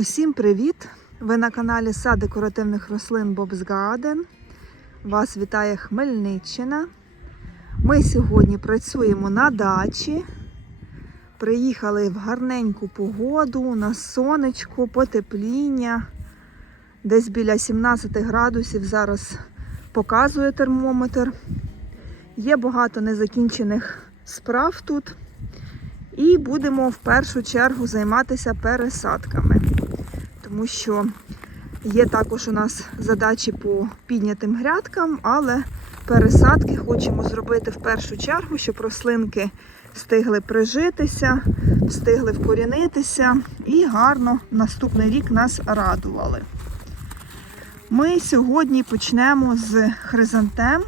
Усім привіт! Ви на каналі Сад декоративних рослин Bob's Garden. Вас вітає Хмельниччина. Ми сьогодні працюємо на дачі. Приїхали в гарненьку погоду, у нас сонечко, потепління. Десь біля 17 градусів зараз показує термометр. Є багато незакінчених справ тут. І будемо в першу чергу займатися пересадками, тому що є також у нас задачі по піднятим грядкам, але пересадки хочемо зробити в першу чергу, щоб рослинки встигли прижитися, встигли вкорінитися і гарно наступний рік нас радували. Ми сьогодні почнемо з хризантем.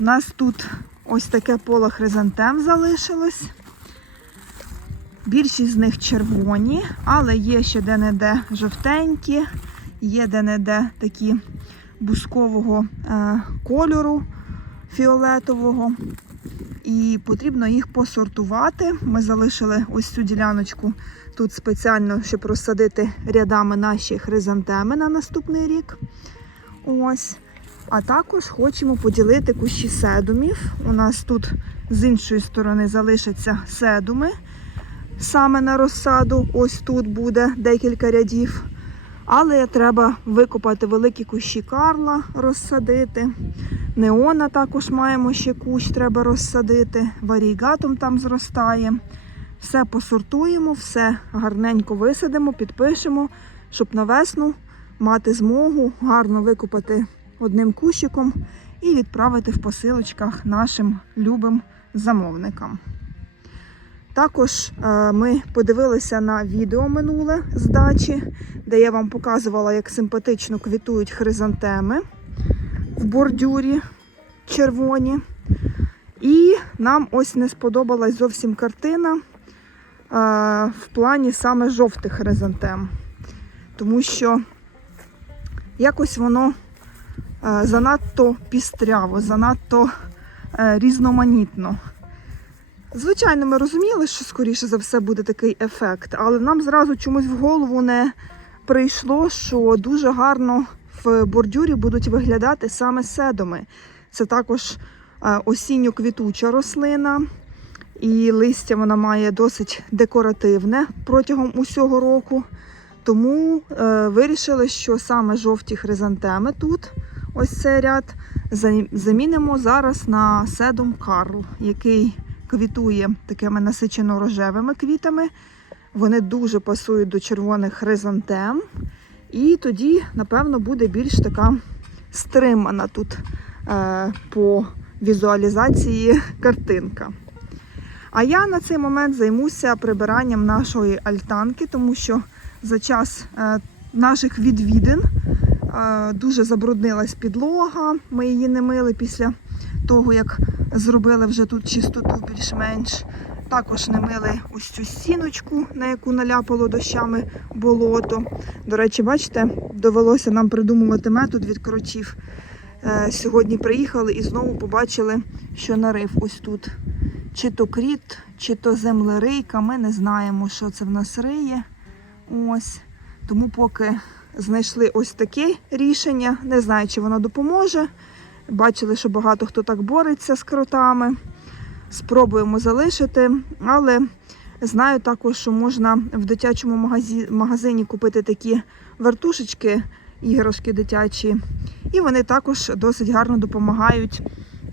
У нас тут ось таке поле хризантем залишилось. Більшість з них червоні, але є ще де-не-де жовтенькі, є де-не-де такі бускового е, кольору фіолетового. І потрібно їх посортувати. Ми залишили ось цю діляночку тут спеціально, щоб розсадити рядами наші хризантеми на наступний рік. Ось. А також хочемо поділити кущі седумів. У нас тут з іншої сторони залишаться седуми саме на розсаду. Ось тут буде декілька рядів. Але треба викопати великі кущі карла, розсадити. Неона також маємо ще кущ, треба розсадити. Варігатом там зростає. Все посортуємо, все гарненько висадимо, підпишемо, щоб на весну мати змогу гарно викопати одним кущиком і відправити в посилочках нашим любим замовникам. Також е, ми подивилися на відео минуле з дачі, де я вам показувала, як симпатично квітують хризантеми в бордюрі червоні. І нам ось не сподобалась зовсім картина е, в плані саме жовтих хризантем. Тому що якось воно е, занадто пістряво, занадто різноманітно. Звичайно, ми розуміли, що скоріше за все буде такий ефект, але нам зразу чомусь в голову не прийшло, що дуже гарно в бордюрі будуть виглядати саме седоми. Це також осінньо-квітуча рослина, і листя вона має досить декоративне протягом усього року. Тому е, вирішили, що саме жовті хризантеми тут, ось цей ряд, замінимо зараз на седум Карл, який квітує такими насичено-рожевими квітами. Вони дуже пасують до червоних хризантем. І тоді, напевно, буде більш така стримана тут е, по візуалізації картинка. А я на цей момент займуся прибиранням нашої альтанки, тому що за час е, наших відвідин е, дуже забруднилась підлога. Ми її не мили після того, як зробили вже тут чистоту більш-менш. Також не мили ось цю стіночку, на яку наляпало дощами болото. До речі, бачите, довелося нам придумувати метод від кротів. Е, сьогодні приїхали і знову побачили, що нарив ось тут. Чи то кріт, чи то землерийка. Ми не знаємо, що це в нас риє. Ось. Тому поки знайшли ось таке рішення, не знаю, чи воно допоможе. Бачили, що багато хто так бореться з кротами. Спробуємо залишити, але знаю також, що можна в дитячому магазині купити такі вертушечки, іграшки дитячі. І вони також досить гарно допомагають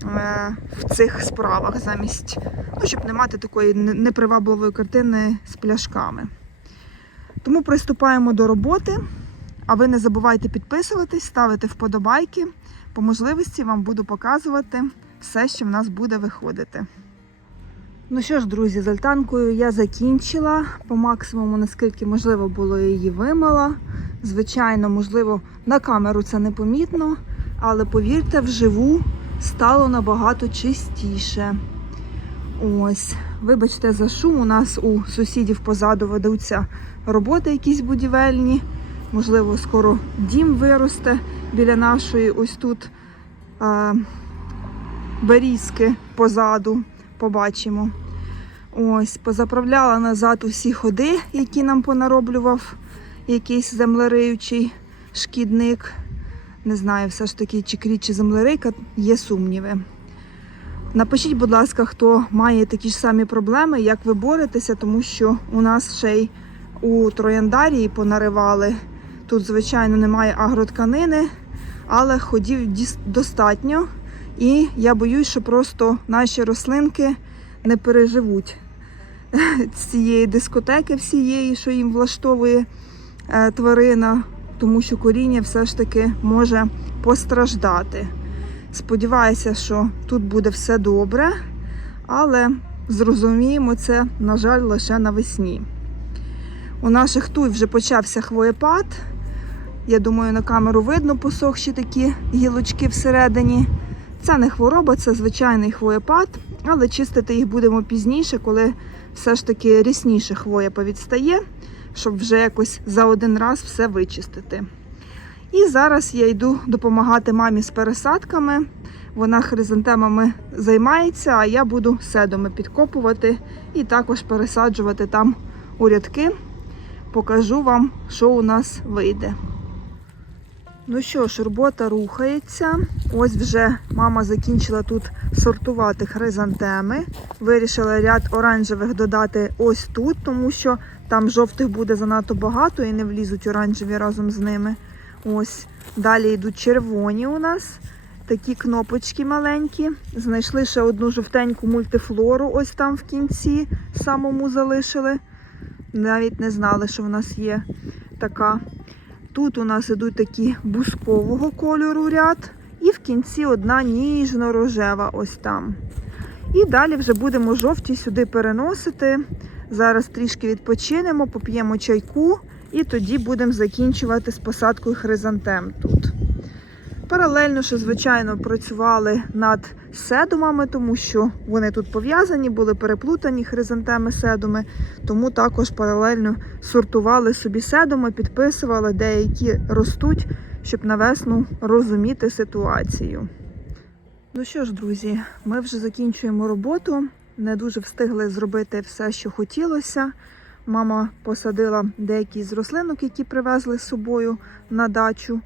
е, в цих справах, замість, ну, щоб не мати такої непривабливої картини з пляшками. Тому приступаємо до роботи. А ви не забувайте підписуватись, ставити вподобайки. По можливості вам буду показувати все, що в нас буде виходити. Ну що ж, друзі, з альтанкою я закінчила. По максимуму, наскільки можливо було, її вимила. Звичайно, можливо, на камеру це не помітно, але повірте, вживу стало набагато чистіше. Ось, вибачте, за шум. У нас у сусідів позаду ведуться роботи якісь будівельні. Можливо, скоро дім виросте біля нашої ось тут е, берізки позаду. Побачимо. Ось, позаправляла назад усі ходи, які нам понароблював якийсь землериючий шкідник. Не знаю, все ж таки, чи кріт, чи землерийка, є сумніви. Напишіть, будь ласка, хто має такі ж самі проблеми, як ви боретеся, тому що у нас ще й у трояндарії понаривали. Тут, звичайно, немає агротканини, але ходів достатньо. І я боюсь, що просто наші рослинки не переживуть цієї дискотеки всієї, що їм влаштовує е, тварина, тому що коріння все ж таки може постраждати. Сподіваюся, що тут буде все добре, але зрозуміємо це, на жаль, лише навесні. У наших туй вже почався хвоєпад. Я думаю, на камеру видно посохші такі гілочки всередині. Це не хвороба, це звичайний хвоєпад, але чистити їх будемо пізніше, коли все ж таки рясніше хвоя повідстає, щоб вже якось за один раз все вичистити. І зараз я йду допомагати мамі з пересадками. Вона хризантемами займається, а я буду седоми підкопувати і також пересаджувати там у рядки. Покажу вам, що у нас вийде. Ну що ж, робота рухається. Ось вже мама закінчила тут сортувати хризантеми. Вирішила ряд оранжевих додати ось тут, тому що там жовтих буде занадто багато і не влізуть оранжеві разом з ними. Ось. Далі йдуть червоні у нас. Такі кнопочки маленькі. Знайшли ще одну жовтеньку мультифлору, ось там в кінці самому залишили. Навіть не знали, що в нас є така. Тут у нас ідуть такі бускового кольору ряд, і в кінці одна ніжно-рожева ось там. І далі вже будемо жовті сюди переносити. Зараз трішки відпочинемо, поп'ємо чайку і тоді будемо закінчувати з посадкою хризантем тут. Паралельно, що, звичайно, працювали над седумами, тому що вони тут пов'язані, були переплутані хризантеми седуми, тому також паралельно сортували собі седуми, підписували, деякі ростуть, щоб на весну розуміти ситуацію. Ну що ж, друзі, ми вже закінчуємо роботу. Не дуже встигли зробити все, що хотілося. Мама посадила деякі з рослинок, які привезли з собою на дачу.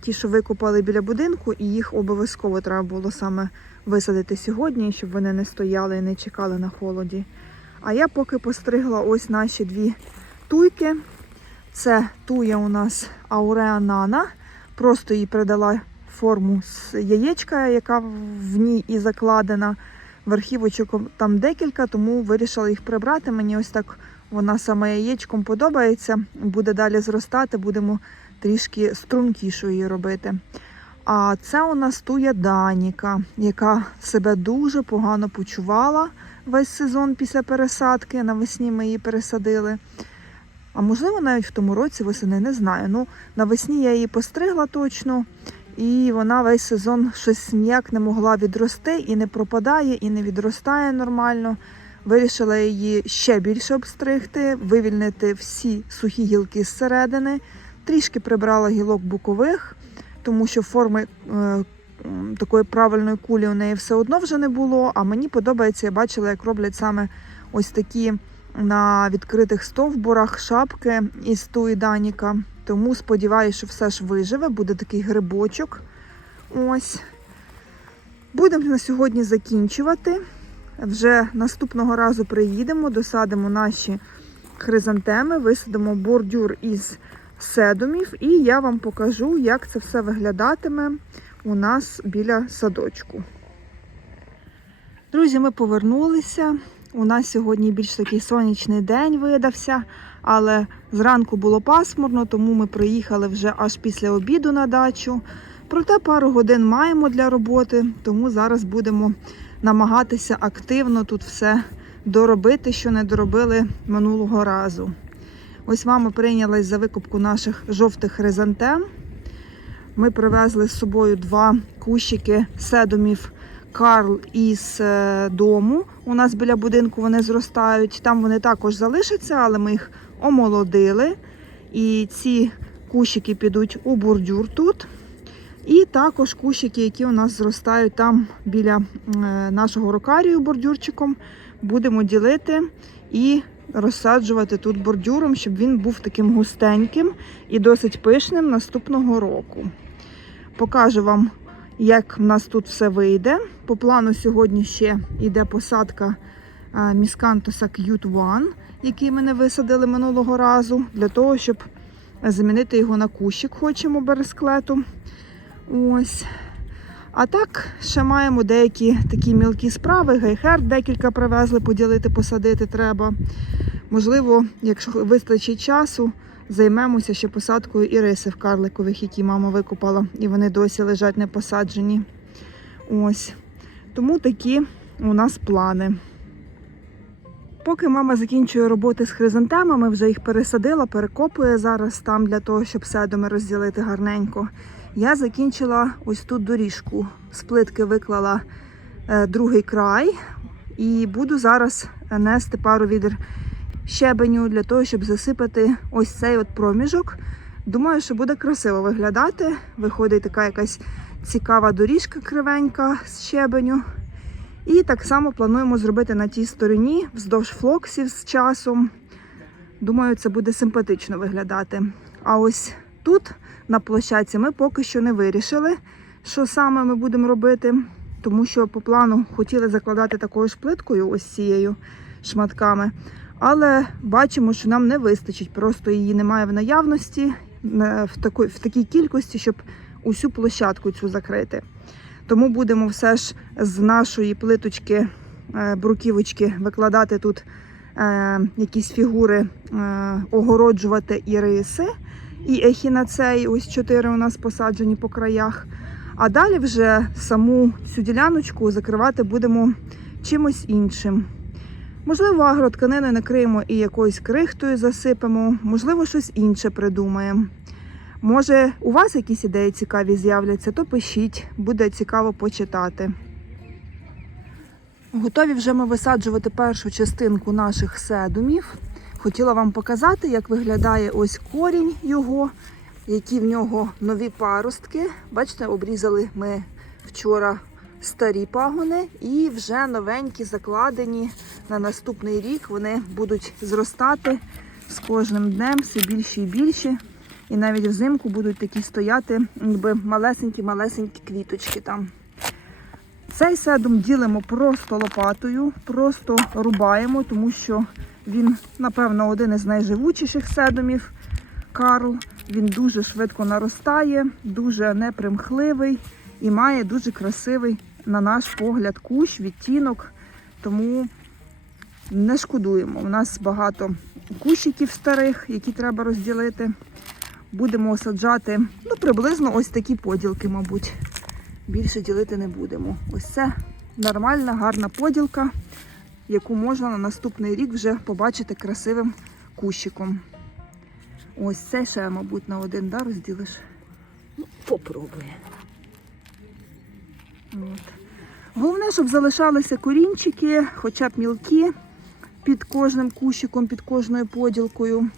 Ті, що викопали біля будинку, і їх обов'язково треба було саме висадити сьогодні, щоб вони не стояли і не чекали на холоді. А я поки постригла ось наші дві туйки. Це туя у нас Ауреа Нана. Просто їй придала форму з яєчка, яка в ній і закладена. Верхівочок там декілька, тому вирішила їх прибрати. Мені ось так вона саме яєчком подобається. Буде далі зростати, будемо трішки стрункішою її робити. А це у нас туя Даніка, яка себе дуже погано почувала весь сезон після пересадки. Навесні ми її пересадили. А можливо, навіть в тому році восени не знаю. Ну, навесні я її постригла точно, і вона весь сезон щось ніяк не могла відрости і не пропадає, і не відростає нормально. Вирішила її ще більше обстригти, вивільнити всі сухі гілки зсередини. Трішки прибрала гілок бокових, тому що форми е, такої правильної кулі у неї все одно вже не було. А мені подобається, я бачила, як роблять саме ось такі на відкритих стовбурах шапки із туї Даніка. Тому сподіваюся, що все ж виживе, буде такий грибочок. Ось. Будемо на сьогодні закінчувати. Вже наступного разу приїдемо, досадимо наші хризантеми, висадимо бордюр із седумів, і я вам покажу, як це все виглядатиме у нас біля садочку. Друзі, ми повернулися. У нас сьогодні більш такий сонячний день видався, але зранку було пасмурно, тому ми приїхали вже аж після обіду на дачу. Проте пару годин маємо для роботи, тому зараз будемо намагатися активно тут все доробити, що не доробили минулого разу. Ось мама прийнялась за викупку наших жовтих хризантем. Ми привезли з собою два кущики седумів Карл із е, дому. У нас біля будинку вони зростають. Там вони також залишаться, але ми їх омолодили. І ці кущики підуть у бордюр тут. І також кущики, які у нас зростають там біля е, нашого рокарію бордюрчиком, будемо ділити і розсаджувати тут бордюром, щоб він був таким густеньким і досить пишним наступного року. Покажу вам, як в нас тут все вийде. По плану сьогодні ще йде посадка а, міскантуса Cute One, який ми не висадили минулого разу, для того, щоб замінити його на кущик, хочемо бересклету. Ось. А так, ще маємо деякі такі мілкі справи. Гейхер декілька привезли, поділити, посадити треба. Можливо, якщо вистачить часу, займемося ще посадкою іриси в карликових, які мама викопала, і вони досі лежать не посаджені. Ось. Тому такі у нас плани. Поки мама закінчує роботи з хризантемами, вже їх пересадила, перекопує зараз там для того, щоб седоми розділити гарненько. Я закінчила ось тут доріжку. З плитки виклала е, другий край і буду зараз нести пару відер щебеню для того, щоб засипати ось цей от проміжок. Думаю, що буде красиво виглядати. Виходить така якась цікава доріжка кривенька з щебеню. І так само плануємо зробити на тій стороні вздовж флоксів з часом. Думаю, це буде симпатично виглядати. А ось тут, на площадці, ми поки що не вирішили, що саме ми будемо робити, тому що по плану хотіли закладати такою ж плиткою, ось цією шматками. Але бачимо, що нам не вистачить, просто її немає в наявності е, в такій, в такій кількості, щоб усю площадку цю закрити. Тому будемо все ж з нашої плиточки е, бруківочки викладати тут е, якісь фігури, огороджувати і риси, і ехінацеї. Ось чотири у нас посаджені по краях. А далі вже саму цю діляночку закривати будемо чимось іншим. Можливо, агротканиною накриємо і якоюсь крихтою засипемо, можливо, щось інше придумаємо. Може, у вас якісь ідеї цікаві з'являться, то пишіть, буде цікаво почитати. Готові вже ми висаджувати першу частинку наших седумів. Хотіла вам показати, як виглядає ось корінь його, які в нього нові паростки. Бачите, обрізали ми вчора старі пагони і вже новенькі закладені на наступний рік. Вони будуть зростати з кожним днем все більші і більші. І навіть взимку будуть такі стояти, ніби малесенькі-малесенькі квіточки там. Цей седум ділимо просто лопатою, просто рубаємо, тому що він, напевно, один із найживучіших седумів. Карл. Він дуже швидко наростає, дуже непримхливий і має дуже красивий, на наш погляд, кущ, відтінок. Тому не шкодуємо. У нас багато кущиків старих, які треба розділити. Будемо саджати ну, приблизно ось такі поділки, мабуть. Більше ділити не будемо. Ось це нормальна, гарна поділка, яку можна на наступний рік вже побачити красивим кущиком. Ось це ще, мабуть, на один да, розділиш. Ну, попробує. От. Головне, щоб залишалися корінчики, хоча б мілкі під кожним кущиком, під кожною поділкою.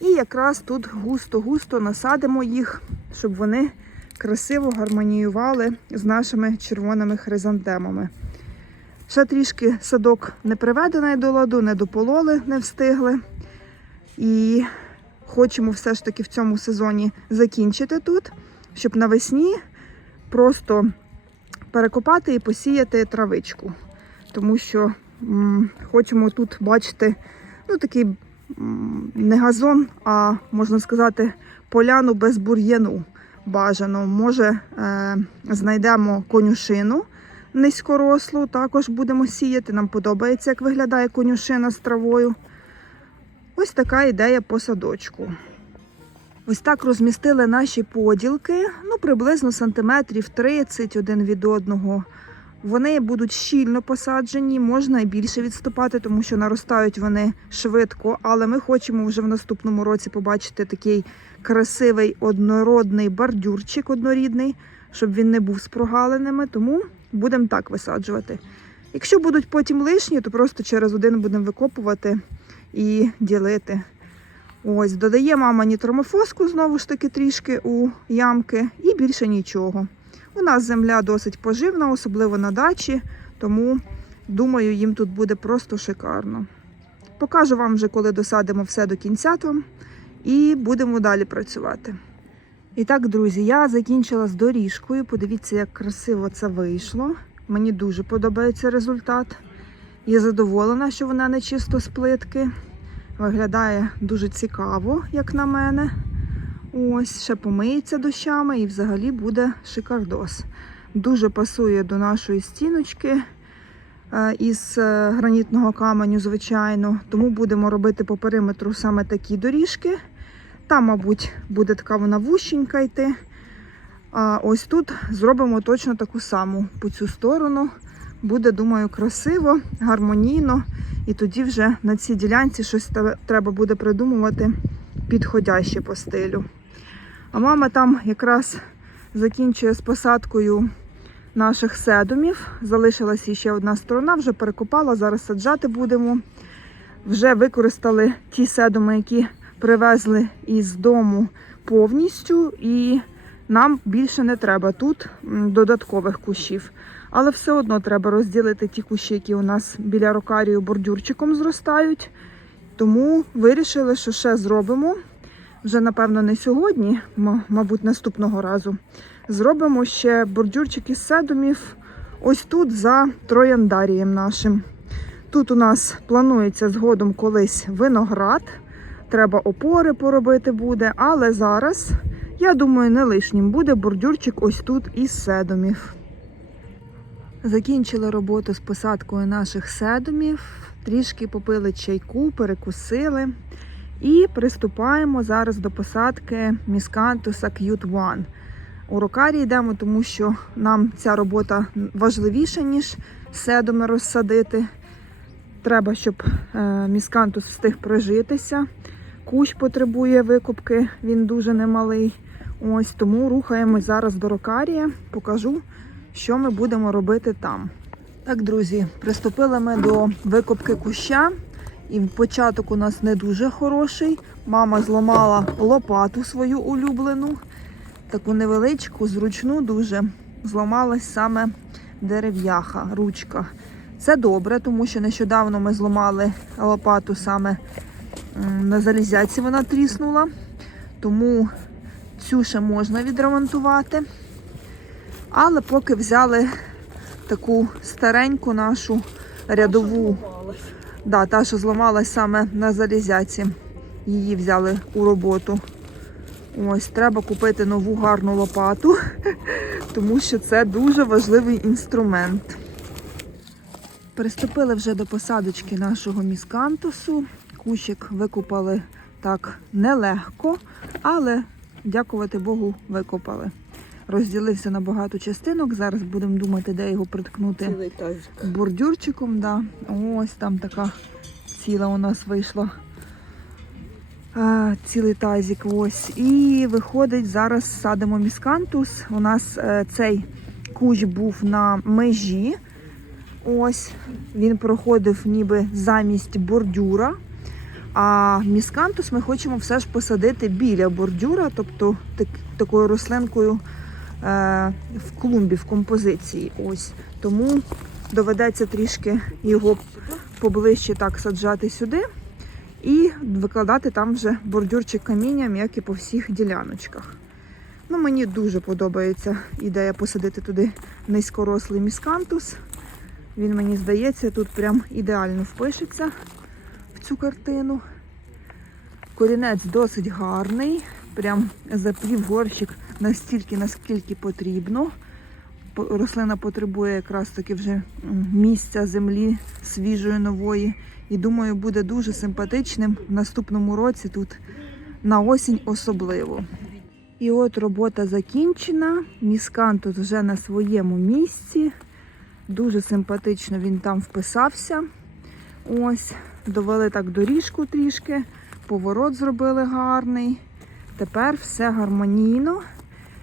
І якраз тут густо-густо насадимо їх, щоб вони красиво гармоніювали з нашими червоними хризантемами. Ще трішки садок не приведений до ладу, не допололи, не встигли. І хочемо все ж таки в цьому сезоні закінчити тут, щоб навесні просто перекопати і посіяти травичку. Тому що м, хочемо тут бачити ну, такий м, не газон, а можна сказати, поляну без бур'яну бажано. Може, е, знайдемо конюшину низькорослу, також будемо сіяти. Нам подобається, як виглядає конюшина з травою. Ось така ідея по садочку. Ось так розмістили наші поділки, ну приблизно сантиметрів 30 один від одного. Вони будуть щільно посаджені, можна і більше відступати, тому що наростають вони швидко. Але ми хочемо вже в наступному році побачити такий красивий однородний бордюрчик однорідний, щоб він не був з прогалинами. Тому будемо так висаджувати. Якщо будуть потім лишні, то просто через один будемо викопувати і ділити. Ось, додає мама нітромофоску знову ж таки трішки у ямки і більше нічого. У нас земля досить поживна, особливо на дачі, тому думаю, їм тут буде просто шикарно. Покажу вам вже, коли досадимо все до кінця там, і будемо далі працювати. І так, друзі, я закінчила з доріжкою. Подивіться, як красиво це вийшло. Мені дуже подобається результат. Я задоволена, що вона не чисто з плитки. Виглядає дуже цікаво, як на мене. Ось, ще помиється дощами і взагалі буде шикардос. Дуже пасує до нашої стіночки е, із е, гранітного каменю, звичайно. Тому будемо робити по периметру саме такі доріжки. Там, мабуть, буде така вона вущенька йти. А ось тут зробимо точно таку саму по цю сторону. Буде, думаю, красиво, гармонійно. І тоді вже на цій ділянці щось треба буде придумувати підходяще по стилю. А мама там якраз закінчує з посадкою наших седумів. Залишилась ще одна сторона, вже перекопала, зараз саджати будемо. Вже використали ті седуми, які привезли із дому повністю, і нам більше не треба тут додаткових кущів. Але все одно треба розділити ті кущі, які у нас біля рокарію бордюрчиком зростають. Тому вирішили, що ще зробимо. Вже, напевно, не сьогодні, мабуть, наступного разу. Зробимо ще бордюрчики з седумів ось тут за трояндарієм нашим. Тут у нас планується згодом колись виноград. Треба опори поробити буде, але зараз, я думаю, не лишнім буде бордюрчик ось тут із седумів. Закінчили роботу з посадкою наших седумів, трішки попили чайку, перекусили. І приступаємо зараз до посадки міскантуса Cute One. У рокарі йдемо, тому що нам ця робота важливіша, ніж седуми розсадити. Треба, щоб е, міскантус встиг прижитися. Кущ потребує викупки, він дуже немалий. Ось тому рухаємось зараз до рокарія. Покажу, що ми будемо робити там. Так, друзі, приступили ми до викупки куща. І початок у нас не дуже хороший. Мама зламала лопату свою улюблену, таку невеличку, зручну дуже. Зламалась саме дерев'яха, ручка. Це добре, тому що нещодавно ми зламали лопату саме на залізяці, вона тріснула. Тому цю ще можна відремонтувати. Але поки взяли таку стареньку нашу рядову. Да, та, що зламалась саме на залізяці. Її взяли у роботу. Ось, треба купити нову гарну лопату, тому що це дуже важливий інструмент. Приступили вже до посадочки нашого міскантусу. Кущик викопали так нелегко, але, дякувати Богу, викопали. Розділився на багато частинок. Зараз будемо думати, де його приткнути бордюрчиком, да. Ось там така ціла у нас вийшла. А, цілий тазик ось. І виходить, зараз садимо міскантус. У нас е, цей кущ був на межі. Ось він проходив ніби замість бордюра. А міскантус ми хочемо все ж посадити біля бордюра, тобто так, такою рослинкою е, в клумбі, в композиції. Ось. Тому доведеться трішки його поближче так саджати сюди і викладати там вже бордюрчик камінням, як і по всіх діляночках. Ну, мені дуже подобається ідея посадити туди низькорослий міскантус. Він, мені здається, тут прям ідеально впишеться цю картину. Корінець досить гарний, прям заплів горщик настільки, наскільки потрібно. Рослина потребує якраз таки вже місця землі свіжої нової. І думаю, буде дуже симпатичним в наступному році тут на осінь особливо. І от робота закінчена. Міскантус вже на своєму місці. Дуже симпатично він там вписався. Ось, довели так доріжку трішки, поворот зробили гарний. Тепер все гармонійно.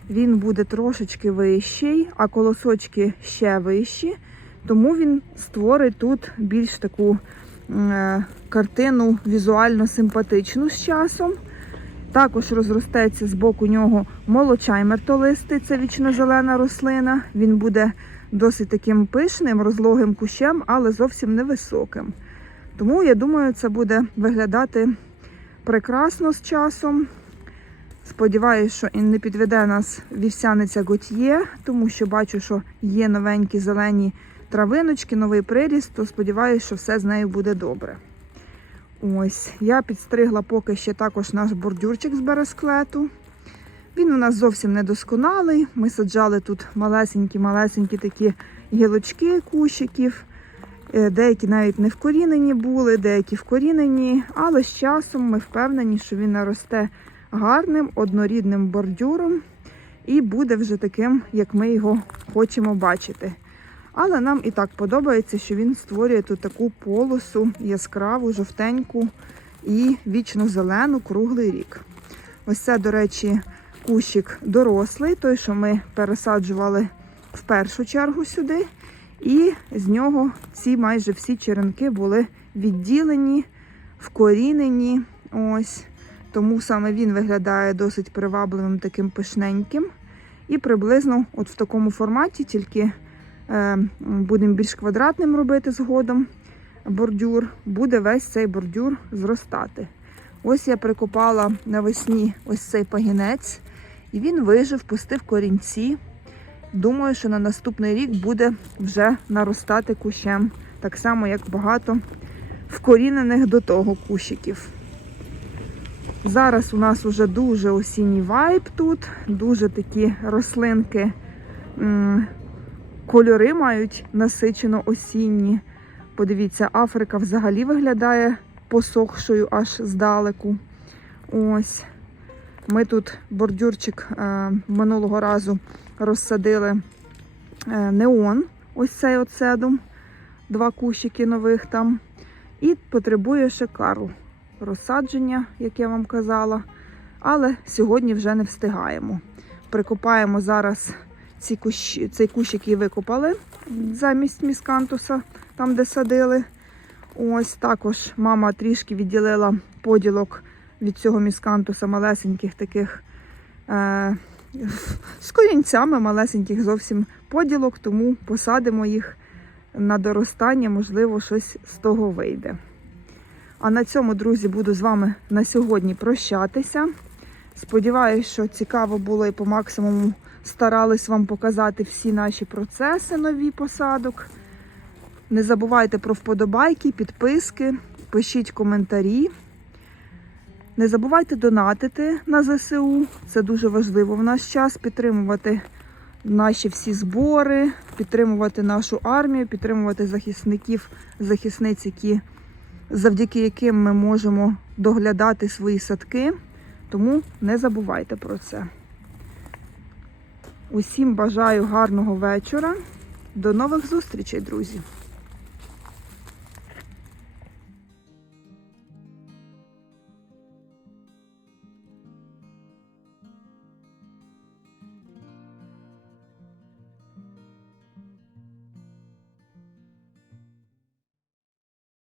Він буде трошечки вищий, а колосочки ще вищі. Тому він створить тут більш таку е, картину візуально симпатичну з часом. Також розростеться з боку нього молочай мертолистий, це вічно-зелена рослина. Він буде досить таким пишним, розлогим кущем, але зовсім невисоким. Тому я думаю, це буде виглядати прекрасно з часом. Сподіваюсь, що не підведе нас вівсяниця Готьє, тому що бачу, що є новенькі зелені травиночки, новий приріст, то сподіваюся, що все з нею буде добре. Ось, я підстригла поки ще також наш бордюрчик з бересклету. Він у нас зовсім недосконалий. Ми саджали тут малесенькі-малесенькі такі гілочки кущиків. Е, Деякі навіть не вкорінені були, деякі вкорінені, але з часом ми впевнені, що він наросте гарним однорідним бордюром і буде вже таким, як ми його хочемо бачити. Але нам і так подобається, що він створює тут таку полосу яскраву, жовтеньку і вічно зелену круглий рік. Ось це, до речі, кущик дорослий, той, що ми пересаджували в першу чергу сюди. І з нього ці майже всі черенки були відділені, вкорінені. Ось. Тому саме він виглядає досить привабливим, таким пишненьким. І приблизно от в такому форматі, тільки е, будемо більш квадратним робити згодом бордюр, буде весь цей бордюр зростати. Ось я прикопала навесні ось цей пагінець, і він вижив, пустив корінці. Думаю, що на наступний рік буде вже наростати кущем, так само, як багато вкорінених до того кущиків. Зараз у нас уже дуже осінній вайб тут, дуже такі рослинки, кольори мають насичено осінні. Подивіться, Африка взагалі виглядає посохшою аж здалеку. Ось. Ми тут бордюрчик е, минулого разу розсадили е, неон, ось цей оцедум, два кущики нових там. І потребує ще Карл розсадження, як я вам казала. Але сьогодні вже не встигаємо. Прикопаємо зараз ці кущі, цей кущ, який викопали замість міскантуса, там де садили. Ось також мама трішки відділила поділок від цього міскантуса малесеньких таких е, з корінцями малесеньких зовсім поділок, тому посадимо їх на доростання, можливо, щось з того вийде. А на цьому, друзі, буду з вами на сьогодні прощатися. Сподіваюсь, що цікаво було і по максимуму старались вам показати всі наші процеси нові посадок. Не забувайте про вподобайки, підписки, пишіть коментарі. Не забувайте донатити на ЗСУ. Це дуже важливо в наш час підтримувати наші всі збори, підтримувати нашу армію, підтримувати захисників, захисниць, які, завдяки яким ми можемо доглядати свої садки. Тому не забувайте про це. Усім бажаю гарного вечора. До нових зустрічей, друзі!